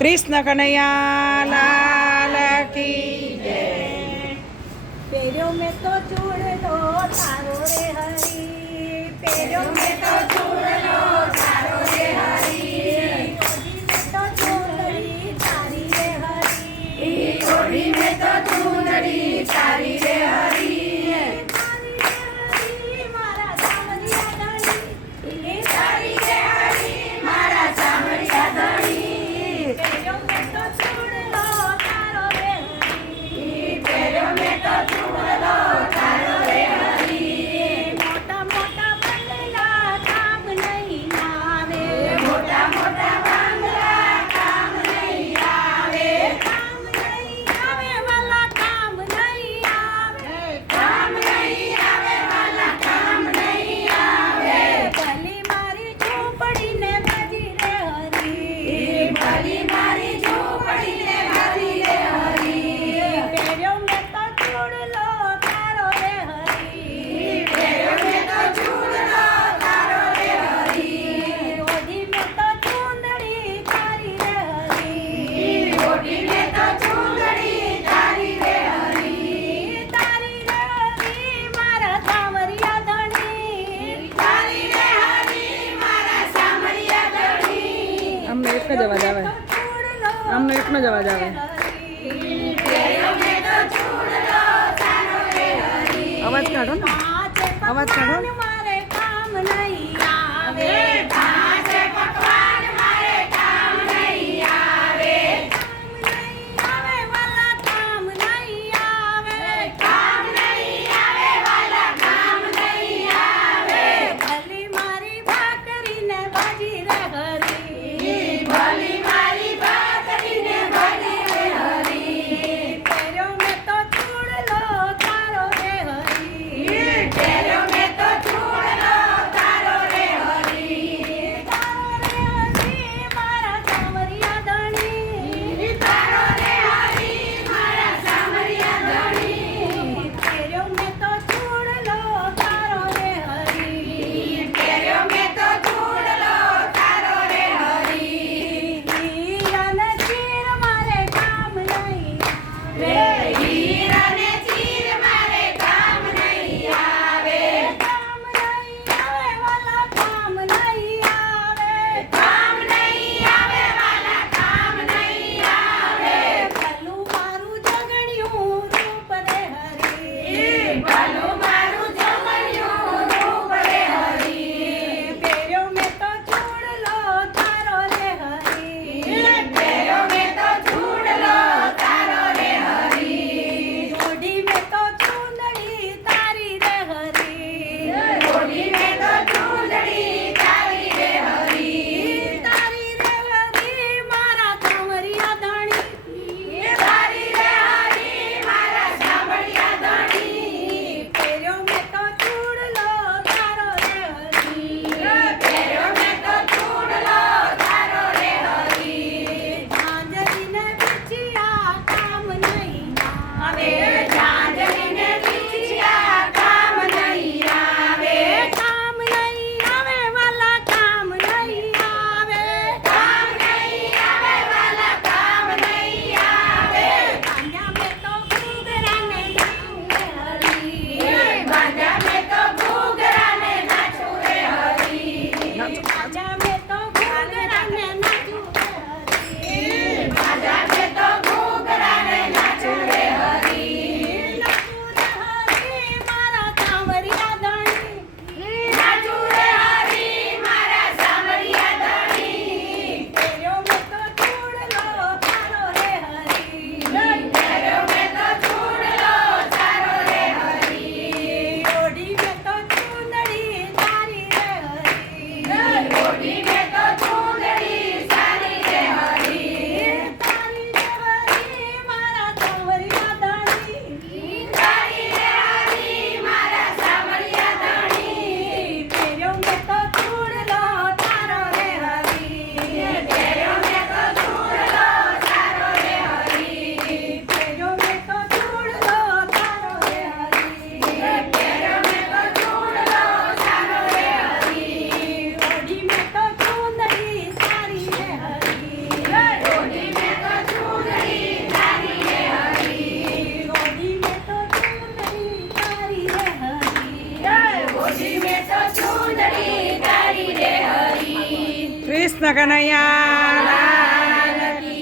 કૃષ્ણ કનૈયા, લાલ કી જય. પહેર્યો મેં તો ચૂડલો તારો રે હરી, પહેર્યો મેં તો मेरे जवा जावे। हम मेरे को जवा जावे। आवाज़ काटो ना। आवाज़ काटो ना। કૃષ્ણ કનૈયા